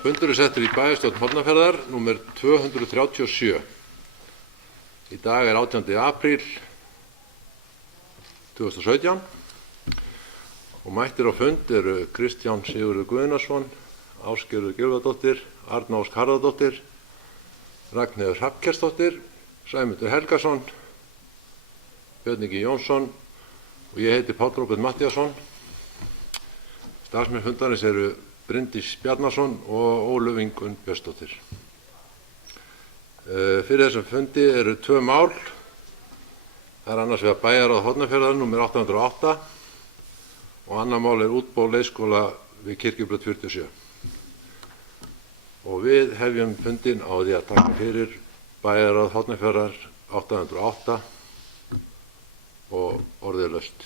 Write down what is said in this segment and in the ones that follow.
Fundur settur í bæjarstjórn Hornafjarðar, númer 237. Í dag 18. apríl 2017 og mættir á fund eru Kristján Sigurður Guðnason, Ásgerður Gylfadóttir, Arna Ósk Harðardóttir, Ragnheiður Hrafnkersdóttir, Sæmundur Helgason, Björn Ingi Jónsson og ég heiti Páll Róbert Matthíasson. Starfsmenn fundarins eru Bryndís Bjarnason og Ólöf Ingunn Björnsdóttir. Fyrir þessum fundi eru tvö mál. Það annars vegar bæjarráð Hornafjarðar númer 808 og annað mál útboð leikskóla við Kirkjubraut 47. Og við hefjum fundinn á því að taka fyrir bæjarráð Hornafjarðar 808 og orðið laust.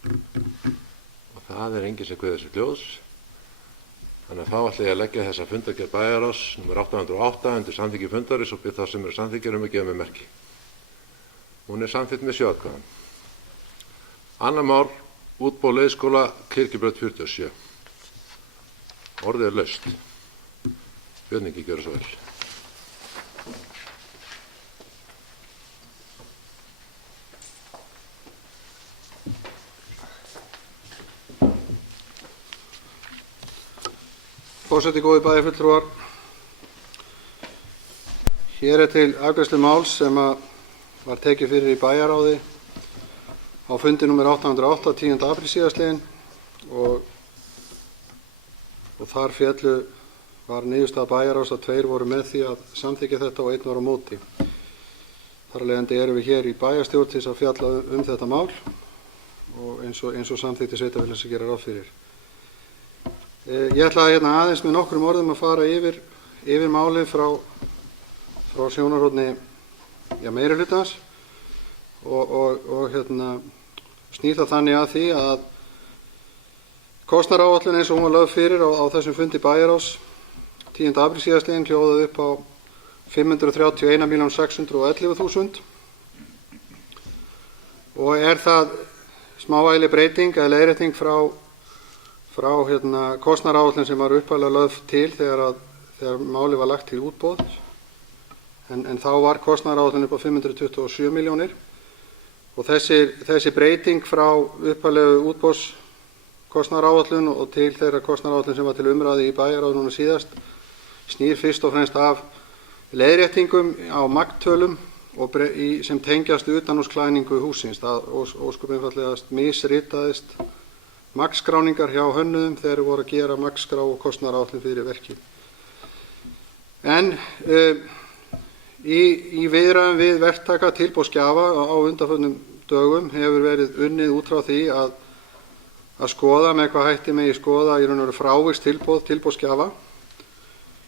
Og það enginn sem kveður sér hljóðs. Þannig að þá ætla ég að leggja þessa fundargerð bæjarráðs númer 808 undir samþykki fundarins og bið þá sem eru samþykkir að gefa mér merki. Hún samþykkt með 7 atkvæðum. Annað mál, útboð leikskóla Kirkjubraut 47. Orðið laust. Björn Ingi, gjörðu svo vel. Forseti, góðir bæjarfulltrúar. Hér til afgreiðslu máls sem var tekið fyrir í bæjarráði á fundi númer 808 10. apríl síðastliðinn og þar var niðurstaða bæjarráðs að 2 voru með því að samþykkja þetta og 1 var á móti. Þar af leiðandi erum við hér í bæjarstjórn til að fjalla þetta mál og eins og samþykkti sveitarfélagsins að gera ráð fyrir. Ég ætla aðeins með nokkrum orðum að fara yfir málið frá sjónarhorni meirihlutans og snýr það þannig að því að kostnaðaráætlun eins og hún var lögð fyrir á þessum fundi bæjarráðs 10. apríl síðastliðinn hljóðaði upp á 531.611.000 og það smávægileg breyting eða leiðrétting frá kostnaðaráætlun sem var upphaflega lögð til þegar málið var lagt til útboð en þá var kostnaðaráætlun upp á 527 milljónir og þessi breyting frá upphaflegu útboðskostnaðaráætlun og til þeirra kostnaðaráætlun sem var til umræðu í bæjarráði núna síðast snýr fyrst og fremst af leiðréttingum á magntölum sem tengjast utanhúsklæðningu hússins. Það ósköp einfaldlega misritaðist magnskráningar hjá hönnuðum þegar voru að gera magnskrá og kostnaðaráætlun fyrir verkið. En í viðræðum við verktaka tilboðsgjafa á undanförnum dögum hefur verið unnið út frá því að skoða með hvað hætti megi skoða í raun og veru frávik tilboðsgjafa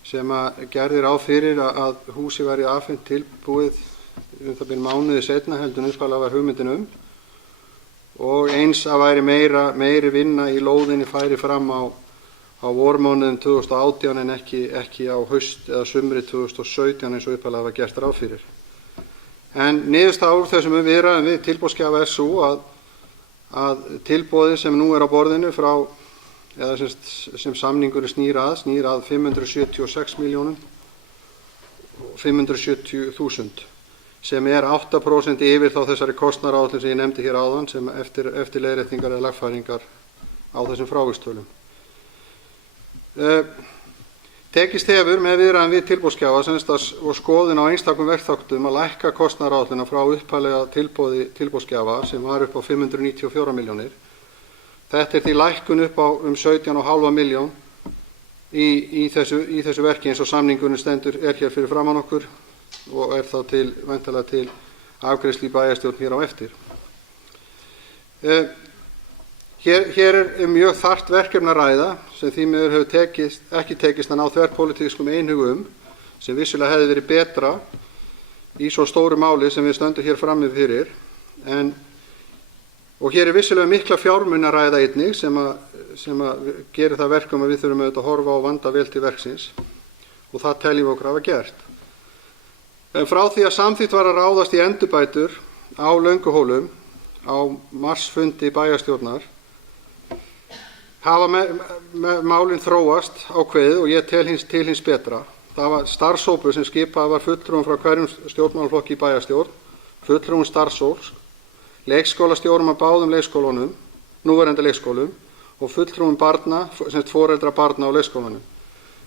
sem gerði ráð fyrir að húsið væri afhent tilbúið það bil mánuði seinna heldur en upphaflega var hugmyndin og eins að væri meiri vinna í lóðinni færi fram á vormánuðum 2018 en ekki á haust eða sumri 2017 eins og upphaflega var gert ráð fyrir. En niðurstaða úr þessum viðræðum við tilboðsgjafa sú að tilboðið sem nú á borðinu sem samningurinn snýr að 576.570.000 sem 8% yfir þá þessari kostnaðaráætlun sem ég nefndi hér áðan sem eftir leiðréttingar eða lagfæringar á þessum frávikstölum. Tekist hefur með viðræðum við tilboðsgjafa og skoðun á einstakum verkþáttum að lækka kostnaðaráætlunina frá upphaflega tilboði tilboðsgjafa sem var upp á 594 milljónir. Þetta því lækkun upp á 17,5 milljón í þessu verki eins og samningurinn stendur hér fyrir framan okkur og þá væntanlega til afgreiðslu í bæjarstjórn hér á eftir. Hér mjög þarft verkefni að ræða sem því miður hefur ekki tekist að ná þverpólitískum einhugum sem vissulega hefði verið betra í svo stóru máli sem við stöndum hér frammi fyrir og hér vissulega mikla fjármuni að ræða einnig sem gerir það verkum að við þurfum auðvitað að horfa og vanda vel til verksins og það teljum við okkur hafa gert. En frá því að samþykkt var að ráðast í endurbætur á Lönguhólum á marsfundi bæjarstjórnar hafa málin þróast ákveðið og ég tel til hins betra. Það var starfshópur sem skipað var fulltrúum frá hverjum stjórnmálaflokki í bæjarstjórn, fulltrúum starfsfólks, leikskólastjórum af báðum leikskólunum, núverandi leikskólum og fulltrúum barna, sem foreldra barna á leikskólanum.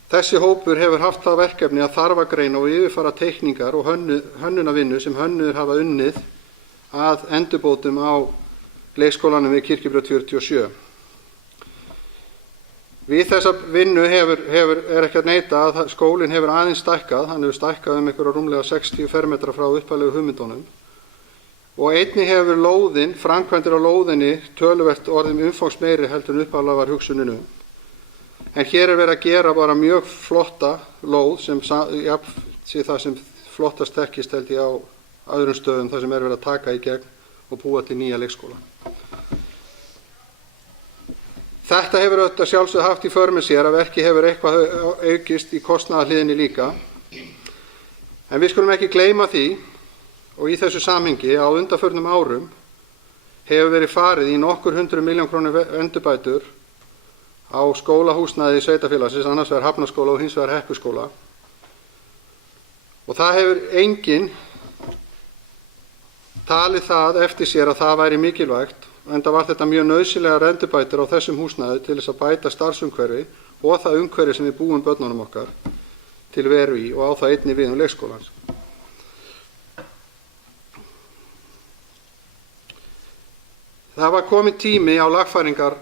Þessi hópur hefur haft það verkefni að þarfagreina og yfirfara teikningar og hönnunarvinnu sem hönnuðir hafa unnið að endurbótum á leikskólanum við Kirkjubraut 47. Við þessa vinnu er ekki að neita að skólinn hefur aðeins stækkað, hann hefur stækkað einhverja rúmlega 60 fermetra frá upphaflegu hugmyndunum og einnig hefur lóðin, framkvæmdir á lóðinni töluvert orðið umfangsmeiri heldur en upphaflega var hugsuninu. En hér er verið að gera bara mjög flotta lóð sem sé það sem flottast þekkist held ég á öðrum stöðum þar sem er verið að taka í gegn og búa til nýja leikskóla. Þetta hefur auðvitað sjálfsögð haft í för með sér að verkið hefur eitthvað aukist í kostnaðarhliðinni líka. En við skulum ekki gleyma því og í þessu samhengi á undanförnum árum hefur verið farið í nokkur 100 milljón krónur endurbætur á skólahúsnæði sveitarfélagsins, annars vegar Hafnarskóla og hins vegar Hekluskóla. Og það hefur enginn talið það eftir sér að það væri mikilvægt, enda var þetta mjög nauðsynlegar endurbætur á þessum húsnæði til þess að bæta starfsumhverfi og það umhverfi sem við búum börnunum okkar til veru í og á það einnig við leikskólans. Það var kominn tími á lagfæringar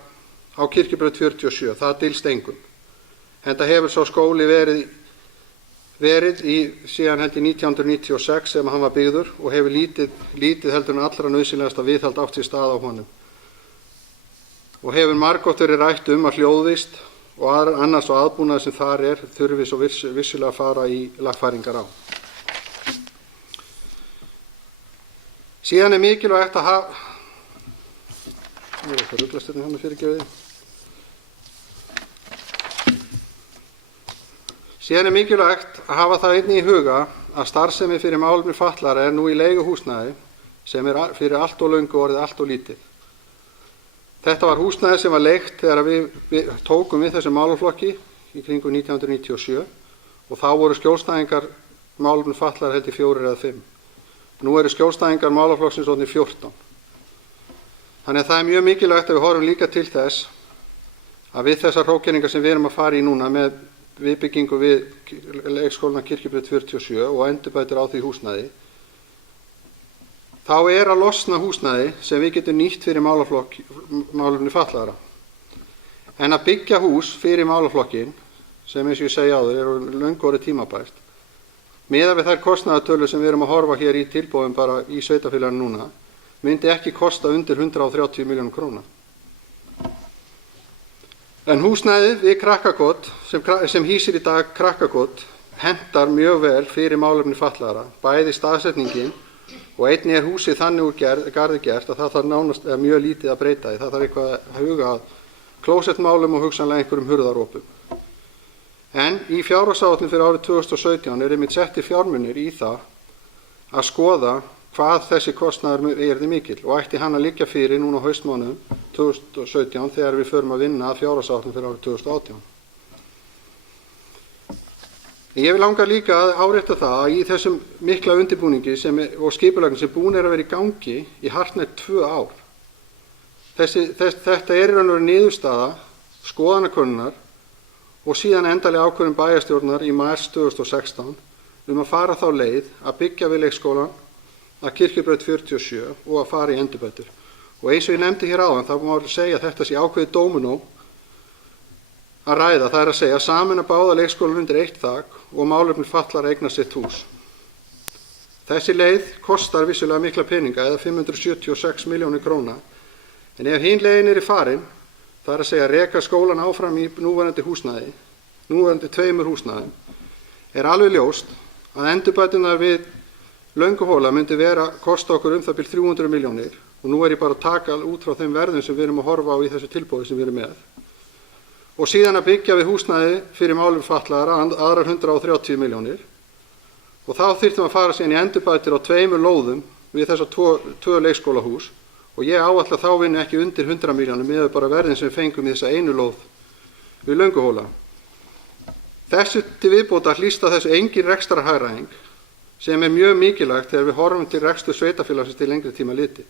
á Kirkjubraut 47, það dylst engum. Enda hefur sá skóli verið í síðan held í 1996 sem hann var byggður og hefur lítið heldur en allra nauðsynlegasta viðhald átt sér stað á honum. Og hefur margoft verið rætt að hljóðvist og annars og aðbúnaður sem þar er þurfi svo vissulega að fara í lagfæringar á. Síðan er mikilvægt að hafa Síðan er mikilvægt að hafa það einnig í huga að starfsemi fyrir málefni fatlaðra er nú í leiguhúsnæði sem er fyrir allt og löngu orðið allt og lítið. Þetta var húsnæði sem var leigt þegar við tókum við þessum málaflokki í kringum 1997 og þá voru skjólstæðingar málefni fatlaðra held í 4 eða 5. Nú eru skjólstæðingar málaflokksins orðnir 14. Þannig að það er mjög mikilvægt að við horfum líka til þess að við þessar hrókeringar sem við erum að fara í núna með viðbyggingu við leikskólana Kirkjubraut 47 og endurbætur á því húsnæði, þá er að losna húsnæði sem við getum nýtt fyrir málefni fatlaðra. En að byggja hús fyrir málaflokkin, sem eins og ég segi áður, er löngu orðið tímabært, miðað við þær kostnaðartölur sem við erum að horfa hér í tilboðum bara í sveitarfélaginu núna, myndi ekki kosta undir 130 milljónum króna. En húsnæðið við Krakkakot, sem hýsir í dag Krakkakot, hentar mjög vel fyrir málefni fatlaðra, bæði staðsetningin og einnig er húsið þannig úr garði gert að það þarf nánast mjög lítið að breyta því. Það þarf eitthvað að huga að klósettmálum og hugsanlega einhverjum hurðarópum. En í fjárhagsáætlun fyrir árið 2017 er einmitt settir fjármunir í það að skoða hvað þessi kostnaður yrði mikill og ætti hann að liggja fyrir núna á haustmánuðum 2017 þegar við förum að vinna að fjárhagsáætlun fyrir árið 2018. Ég vil langa líka að árétta það að í þessum mikla undirbúningi og skipulagning sem búin er að vera í gangi í hartnær 2 ár. Þetta er í raun og veru niðurstaða skoðanakönnunar og síðan endalega ákvörðun bæjarstjórnar í mars 2016 að fara þá leið að byggja við leikskólann að Kirkjubraut 47 og að fara í endurbætur. Og eins og ég nefndi hér áðan, þá má segja að þetta sé ákveðið dóminó að ræða, það er að segja sameina báða leikskólann undir eitt þak og málefni fatlaðra eigna sitt hús. Þessi leið kostar vissulega mikla peninga eða 576 milljónir króna, en ef hin leiðin er farin, það er að segja reka skólann áfram í núverandi 2 húsnæðum, er alveg ljóst að endurbæturnar við Lönguhóla myndi kosta okkur það bil 300 milljónir og nú er ég bara að taka út frá þeim verðum sem við erum að horfa á í þessu tilboði sem við erum með. Og síðan að byggja við húsnæði fyrir málefni fatlaðra aðrar 130 milljónir og þá þyrftum að fara síðan í endurbætur á 2 lóðum við þessar 2 leikskólahús og ég áætla þá vinnu ekki undir 100 milljónum miðað bara verðin sem við fengum í þessa einu lóð við Lönguhóla. Þessu til viðbótar hlýst af þessu engin rekstrarhagræðing sem er mjög mikilvægt þegar við horfum til rekstur sveitarfélagsins til lengri tíma litið.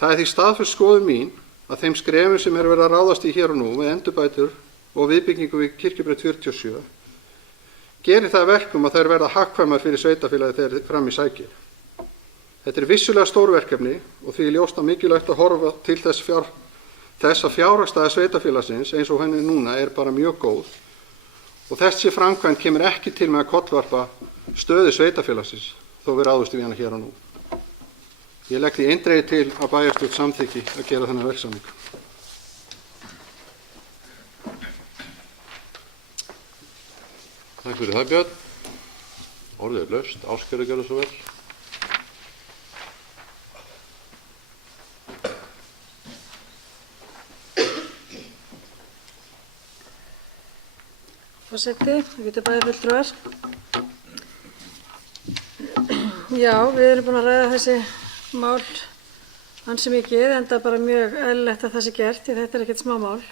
Það er því staðföst skoðun mín að þeim skrefum sem er verið að ráðast í hér og nú með endurbætur og viðbyggingu við Kirkjubraut 47 gerir það að verkum að þær verða hagkvæmar fyrir sveitarfélagið þegar fram í sækir. Þetta er vissulega stórverkefni og því ljóst og mikilvægt að horfa til þess að fjárhagsstaða sveitarfélagsins eins og henni núna er bara mjög góð og þessi framkvæmd kemur ekki til með að kollvarpa stöðu sveitarfélagsins þó við ráðumst við hana hér og nú. Ég legg því eindregið til að bæjarstjórn samþykki að gera þennan verksamning. Takk fyrir það, Björn. Orðið er laust. Ásgeir, gjörðu svo vel. Forseti, við getum bæjarfulltrúar. Já, við erum búin að ræða þessi mál ansi mikið, enda bara mjög eðlilegt að það sé gert, því þetta er ekkert smá mál.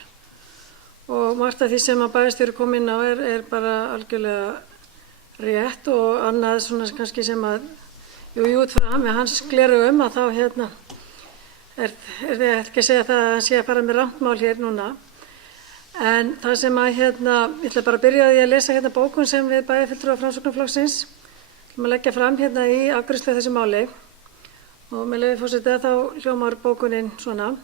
Og margt af því sem að bæjarstjóri kom inn á er bara algjörlega rétt og annað svona kannski sem að, út frá með hans gleraugum að þá er þið ekki að segja það að hann sé að fara með rangt mál hér núna. En það sem að ég ætla bara að byrja á því að lesa bókun sem við bæjarfulltrúar Framsóknarflokksins að leggja fram í afgreiðslu þessu máli og með leyfi forseta þá hljómar bókunin svona: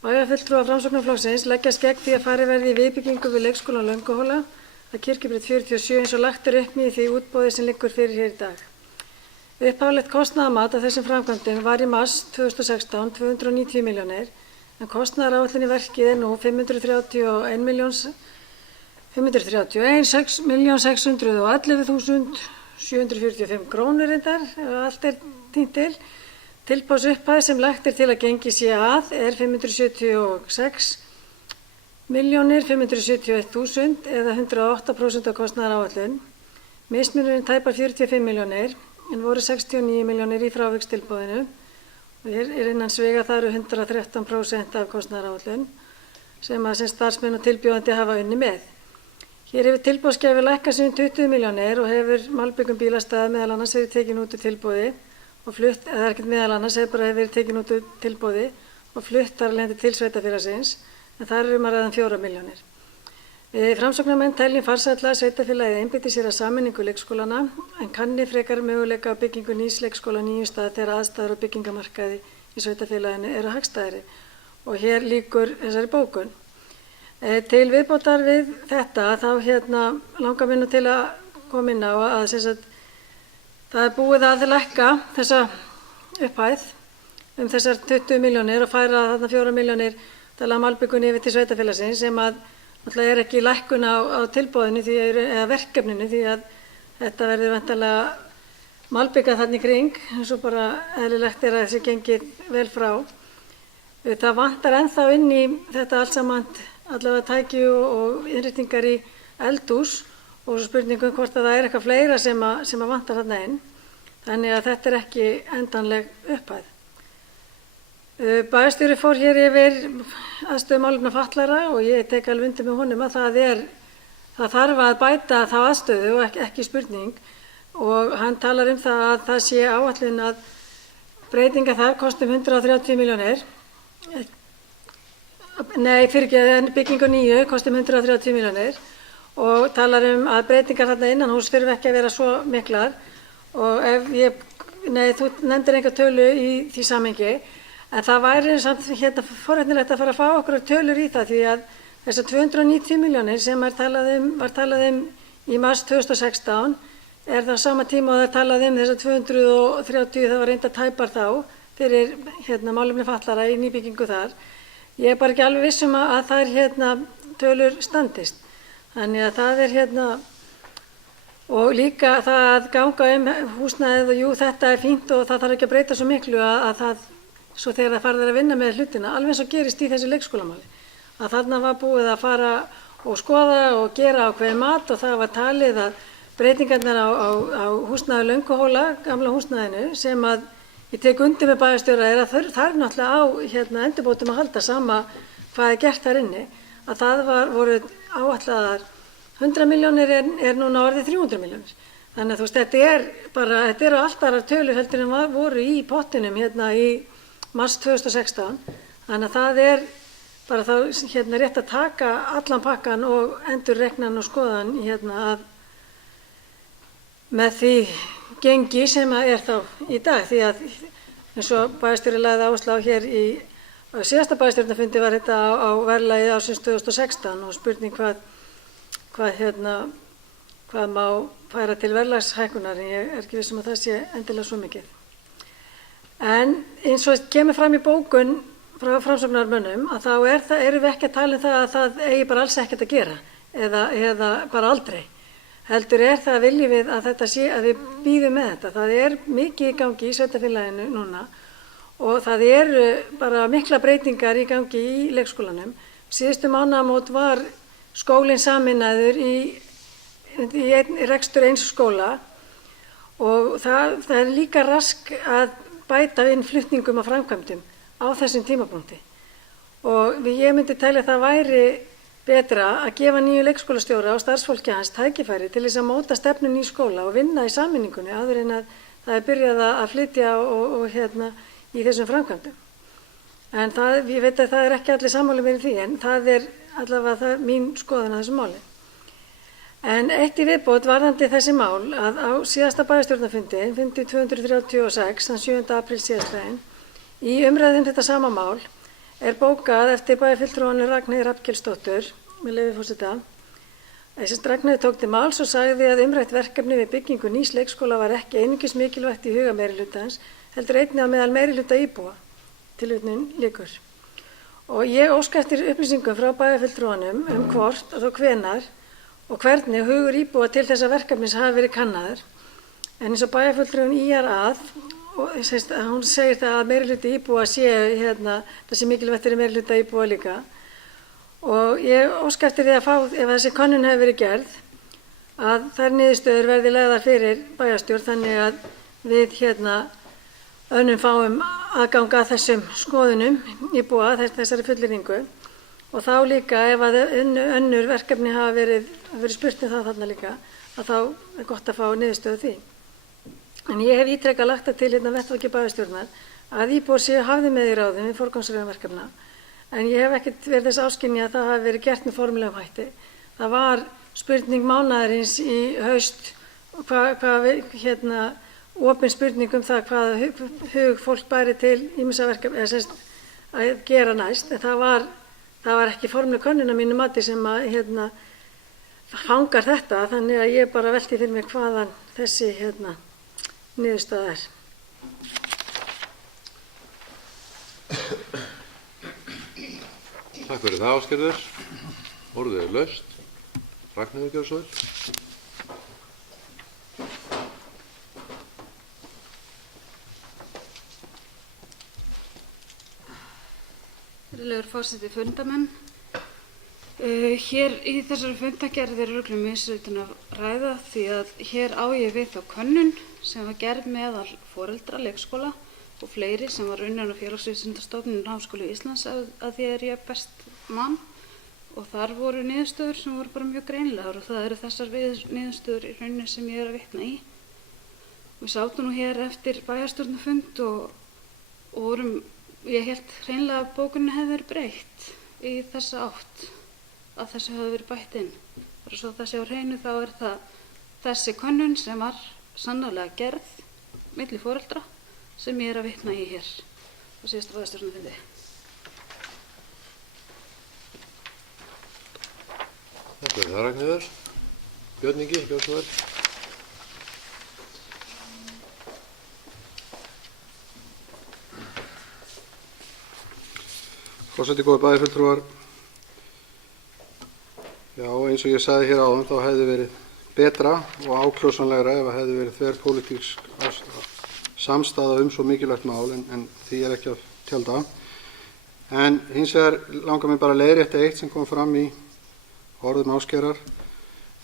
Bæjarfulltrúar Framsóknarflokksins leggjast gegn því að farið verði í viðbyggingu við leikskólann Lönguhóla að Kirkjubraut 47 eins og lagt er upp með í því útboði sem liggur fyrir hér í dag. Upphaflegt kostnaðarmat af þessum framkvæmdum var í mars 2016 290 milljónir en kostnaðaráætlun í verkið er nú 531.611.745 krónur reyndar, ef allt er tínt til. Tilboðsupphæð sem lagt er til að gengið sé að er 576.571.000 eða 108% af kostnaðaráætlun. Mismunurinn tæpar 45 milljónir en voru 69 milljónir í frávikstilboðinu og er innan svega það eru 113% af kostnaðaráætlun sem starfsmenn og tilbjóðandi hafa unnið með. Hér hefur tilboðsgjafi lækkað sig 20 milljónir og hefur Malbikun bílastæða meðal annars verið tekin út úr tilboði og flutt, eða ekkert meðal annars hefur bara verið tekin út úr tilboði og flutt þar af leiðandi til sveitarfélagsins en þar að ræða 4 milljónir. Framsóknarmenn teljum farsælla að sveitarfélagið einbeiti sér að sameiningu leikskólana en kanni frekar möguleika á byggingu nýs leikskóla á nýjum stað þegar aðstæður á byggingamarkaði í sveitarfélaginu eru hagstæðari og hér lýkur þessari bókun. Til viðbótar við þetta þá langar mér nú til að koma inn á að það er búið að lækka þessa upphæð þessar 20 milljónir og færa þarna 4 milljónir af Malbikunni yfir til sveitarfélagsins sem að náttúrulega er ekki lækkun á tilboðinu eða verkefninu því að þetta verður væntanlega malbikað þarna í kring eins og bara eðlilegt er að þessi gengið vel frá. Það vantar ennþá inn í þetta allt saman allavega tæki og innréttingar í eldhús og svo spurningum hvort að það er eitthvað fleira sem að vantar þarna inn. Þannig að þetta er ekki endanleg upphæð. Bæjarstjóri fór hér yfir aðstöðu málefna fatlaðra og ég tek alveg undir með honum að það þarf að bæta þá aðstöðu og ekki spurning og hann talar það að það sé áætlun að breytinga þar kostum 130 milljónir. Nei, byggingu nýju kostum 130 milljónir og talar að breytingar þarna innan hús þurfi ekki að vera svo miklar og þú nefndir enga tölu í því samhengi en það væri samt forvitnilegt að fara að fá okkur tölur í það því að þessar 290 milljónir sem var talað í mars 2016 er það sama tíma og það talað þessar 230 það var reynda tæpar þá fyrir málefni fatlaðra í nýbyggingu þar. Ég er bara ekki alveg viss að þær tölur standist. Þannig að það er og líka það að ganga húsnæðið og þetta er fínt og það þarf ekki að breyta svo miklu að það svo þegar það farið að vinna með hlutina, alveg eins og gerist í þessu leikskólamáli. Að þarna var búið að fara og skoða og gera ákveðið mat og það var talið að breytingarnar á húsnæði Lönguhóla, gamla húsnæðinu, sem að ég tek undir með bæjarstjóra að það er náttúrulega á endurbótum að halda sama hvað er gert þar inni, að það voru áætlaðar 100 milljónir er núna orðið 300 milljónir. Þannig að þú veist, þetta eru allt aðrar tölur heldur en voru í pottinum í mars 2016. Þannig að það er bara þá rétt að taka allan pakkan og endurreikna hann og skoða hann að með því gengi sem er þá í dag. Því að eins og bæjarstjóri lagði áherslu á hér á síðasta bæjarstjórnarfundi var þetta á verðlagi ársins 2016 og spurning hvað má færa til verðlagshækkunar, en ég er ekki viss að það sé endilega svo mikið. En eins og kemur fram í bókun frá framsóknarmönnum að þá erum við ekki að tala um það að það eigi bara alls ekkert að gera eða bara aldrei. Heldur það viljum við að þetta sé að við bíðum með þetta. Það er mikið í gangi í sveitarfélaginu núna og það eru bara mikla breytingar í gangi í leikskólanum. Síðustu mánaðamót var skólinn sameinaður í rekstur eins skóla og það er líka rask að bæta inn flutningum og framkvæmdum á þessum tímapunkti. Og ég myndi telja að það væri betra að gefa nýju leikskólastjóra og starfsfólki hans tækifæri til þess að móta stefnu í skóla og vinna í sameiningunni áður en að það er byrjað að flytja og í þessum framkvæmdum. En ég veit að það er ekki allir sammála með því, en það er allavega mín skoðun á þessu máli. En eitt í viðbót varðandi þessi mál að á síðasta bæjarstjórnarfundi, fundi 236, þann 7. apríl síðastliðinn, í umræðum þetta sama mál er bókað eftir bæjarfulltrúanum Ragnheiði Hrafnkelsdóttur, með leyfi forseta. Ragnheiður tók til máls og sagði að umrætt verkefni við byggingu nýs leikskóla var ekki einungis mikilvægt í huga meirihlutans, heldur einnig að meðal meirihluta íbúa. Tilvitnun lýkur. Og ég óska eftir upplýsingum frá bæjarfulltrúanum hvort og þó hvenær og hvernig hugur íbúa til þessa verkefnis hafi verið kannaður. En eins og bæjarfulltrúinn ýjar að, og hún segir það að meirihluti íbúa það sé mikilvægt fyrir meirihluta íbúa líka. Og ég óska eftir því að fá, ef þessi könnun hefur verið gerð, að þær niðurstöður verði lagðar fyrir bæjarstjórn þannig að við önnum fáum aðgang að þessum skoðunum íbúa, þessari fullyrðingu. Og þá líka ef að önnur verkefni hafa verið spurt það þarna líka, að þá er gott að fá niðurstöðu því. En ég hef ítrekað lagt það til vettvangi bæjarstjórnar að íbúar séu hafðir með í ráðum við forgangsröðun verkefna. En ég hef ekkert verið þess áskynja að það hafi verið gert með formulegum hætti. Það var spurning mánaðarins í haust, opin spurning það hvaða hug fólk bæri til ýmissa verkefni, að gera næst. En það var ekki formuleg könnun að mínu mati sem að fangar þetta, þannig að ég bara velti fyrir mér hvaðan þessi niðurstaða er. Takk fyrir það, Ásgerður. Orðið er laust. Ragnheiður, gjörðu svo vel. Virðulegur forseti, fundamenn. Hér í þessari fundagerð er örugglega misritun að ræða því að hér á ég við þá könnun sem var gerð meðal foreldra leikskóla og fleiri sem var unnin á Félagsvísindastofnunar Háskóla Íslands að því er ég best man, og þar voru niðurstöður sem voru bara mjög greinilegar og það eru þessar niðurstöður í rauninni sem ég er að vitna í. Við sátum nú hér eftir bæjarstjórnarfund og vorum, ég hélt hreinlega að bókunni hefði verið breytt í þessa átt, að þessu hefði verið bætt inn. Bara svo þessi á hreinu þá er það þessi könnun sem var sannarlega gerð milli foreldra sem ég er að vitna í hér á síðasta bæjarstjórnarfundi. Takk fyrir það, Ragnheiður. Björn Ingi, gjörðu svo vel. Forseti, góðir bæjarfulltrúar. Já, eins og ég sagði hér áðan, þá hefði verið betra og ákjósanlegra ef það hefði verið þverpólitísk samstaða svo mikilvægt mál, en því er ekki að tjalda. En hins vegar langar mig bara að leiðrétta eitt sem kom fram í orðum Ásgerðar.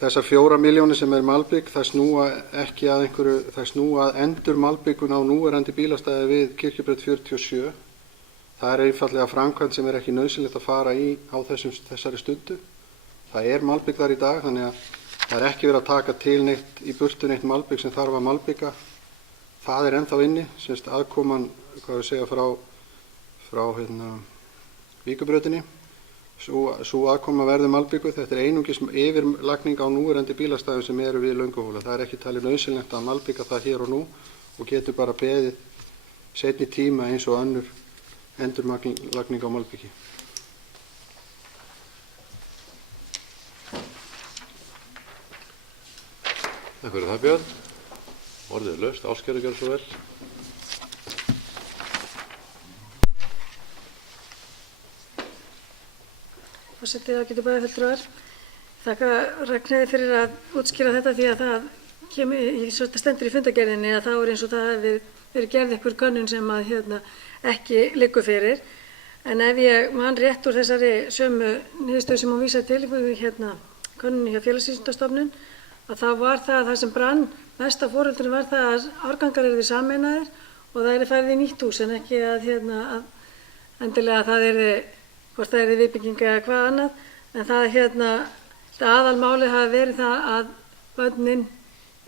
þessar 4 milljónir sem malbik, það snúa ekki að einhverju, það snúa að endur malbikun á núverandi bílastæði við Kirkjubraut 47. Það er einfallega framkvæmd sem ekki nauðsynlegt að fara í á þessari stundu. Það malbik þar í dag, þannig að það ekki verið að taka til neitt í burtu neitt malbik sem þarf að malbika. Það ennþá inni, semst aðkoman, hvað við segja, frá Víkurbrautinni. Sú aðkoma verður malbikuð. Þetta einungis yfirlagning á núverandi bílastæðum sem eru við Lönguhóla. Það ekki talið nauðsynlegt að malbika það hér og nú og getur bara beðið seinni tíma eins og önnur endurlagning á malbiki. Takk fyrir það, Björn. Orðið laust. Ásgeir, gjörðu svo vel. Forseti, það getur bæjarfulltrúar. Þakka Ragnheiði fyrir að útskýra þetta því að það stendur í fundargerðinni að þá eins og það hefur verið gerð einhver könnun sem að ekki liggur fyrir. En ef ég man rétt úr þessari sömu niðurstöðu sem hún vísaði til könnunni hjá Félagsvísindastofnun, að þá var það sem brann mest á foreldrum var það að árgangar yrðu sameinaðir og það yrði farið í nýtt hús en ekki að endilega það yrði, hvort það yrði viðbygging eða hvað annað, en það aðalmálið hafi verið það að börnin,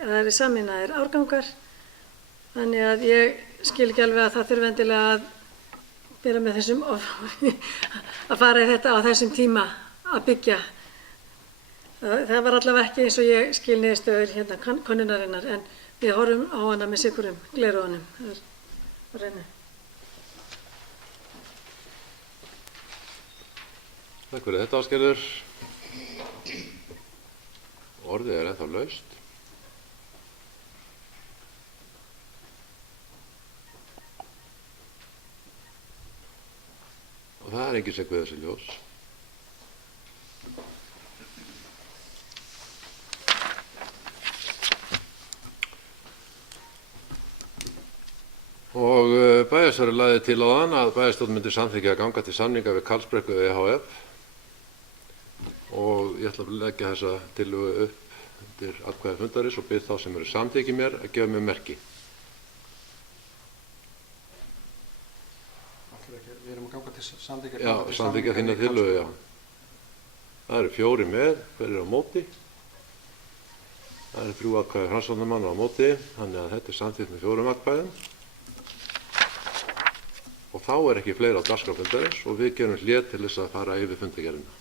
það yrði sameinaðir árgangar, þannig að ég skil ekki alveg að það þurfi endilega að vera með þessum að fara í þetta á þessum tíma að byggja. Það var allavega ekki eins og ég skil niðurstöður könnunarinnar, en við horfum á hana með sikurum gleraugunum. Það reyna. Takk fyrir þetta, Ásgerður. Orðið ennþá laust. Og það enginn sem guð þessi ljós. Og bæjarstjóri lagði til áðan að bæjarstjórn myndi samþykkja að ganga til samninga við Karlsbrekku ehf. Og ég ætla að leggja þessa tillögu upp undir atkvæði fundarins og bið þá sem eru samþykki mér að gefa mér merki. Við erum að ganga til samþykkja. Já, samþykkja þína tillögu, já. Það eru 4 með, hver á móti. Það eru 3 atkvæði Framsóknarmanna á móti, þannig að þetta samþykkt með 4 atkvæðum. Og þá ekki fleira á dagskrá fundarins og við gerum hlé til þess að fara yfir fundargerðina.